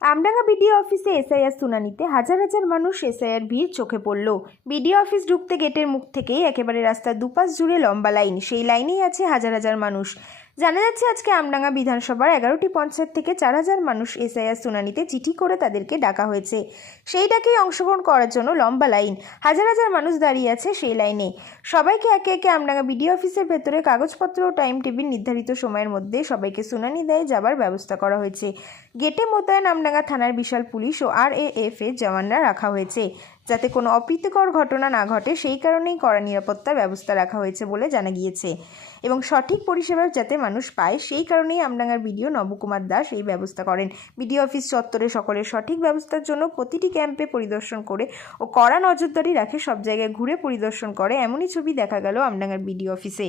Amdanga BDO অফিসে SIR শুনানিতে হাজার হাজার মানুষ এসআইআর ভিড় চোখে পড়ল। বিডিও অফিস ঢুকতে গেটের মুখ থেকেই একেবারে রাস্তার দুপাশ জুড়ে লম্বা লাইন, সেই লাইনেই আছে হাজার হাজার মানুষ। জানা যাচ্ছে আজকে আমডাঙ্গা বিধানসভার এগারোটি পঞ্চায়েত থেকে চার হাজার মানুষ এসআইআর শুনানিতে চিঠি করে তাদেরকে ডাকা হয়েছে। সেই ডাকেই অংশগ্রহণ করার জন্য লম্বা লাইন। হাজার হাজার মানুষ দাঁড়িয়ে আছে সেই লাইনে। সবাইকে একে একে আমডাঙ্গা বিডিও অফিসের ভেতরে কাগজপত্র ও টাইম টেবিল নির্ধারিত সময়ের মধ্যে সবাইকে শুনানি দেয়, যাবার ব্যবস্থা করা হয়েছে। গেটে মোতায়েন আমডাঙ্গা থানার বিশাল পুলিশ ও আর এফ এর জওয়ানরা রাখা হয়েছে। যাতে কোনো অপ্রীতিকর ঘটনা না ঘটে, সেই কারণেই কড়া নিরাপত্তার ব্যবস্থা রাখা হয়েছে বলে জানা গিয়েছে। এবং সঠিক পরিষেবা যাতে মানুষ পায়, সেই কারণেই আমডাঙ্গার বিডিও নবকুমার দাস এই ব্যবস্থা করেন। বিডিও অফিস চত্বরে সকলের সঠিক ব্যবস্থার জন্য প্রতিটি ক্যাম্পে পরিদর্শন করে ও কড়া নজরদারি রাখে সব জায়গায় ঘুরে পরিদর্শন করে, এমনই ছবি দেখা গেল আমডাঙ্গার বিডিও অফিসে।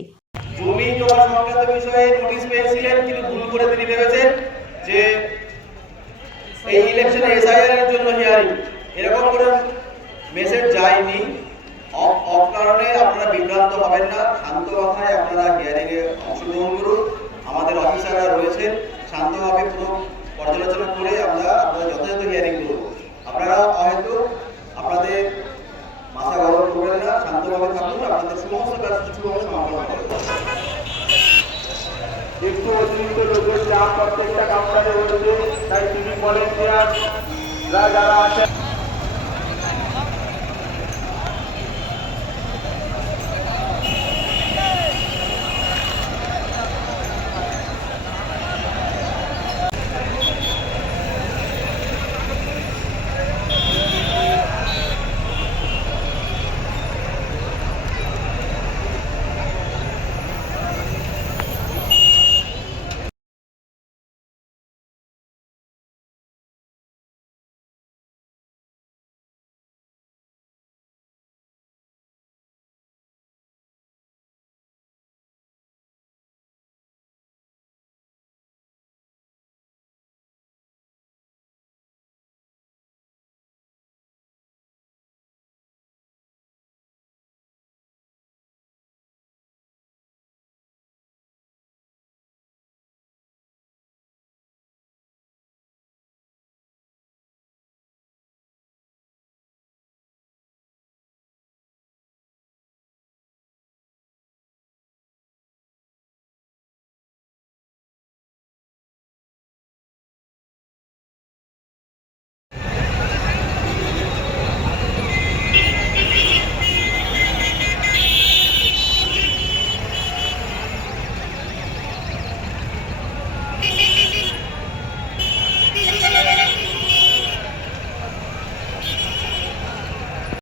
যে এই ইলেকশনে এসআইআর এর জন্য হিয়ারিং এরকম করে মেসেজ যায়নি। অকারণে আপনারা বিভ্রান্ত হবেন না। শান্ত মাথায় আপনারা এ অংশগ্রহণ করুন। আমাদের অফিসাররা রয়েছেন। শান্তভাবে পুরো পর্যালোচনা করে আমরা আপনারা যথাযথ হিয়ারিং করব। আপনারা হয়তো আপনাদের মাথা গরম করবেন না। শান্তভাবে থাকুন। আপনাদের সমস্ত কাজ সুষ্ঠুভাবে সমাপন হবে। একটু অতিরিক্ত লোকের চাপ প্রত্যেকটা কাউন্টারে রয়েছে তাই তিনি ভলেন্টিয়াররা যারা আছেন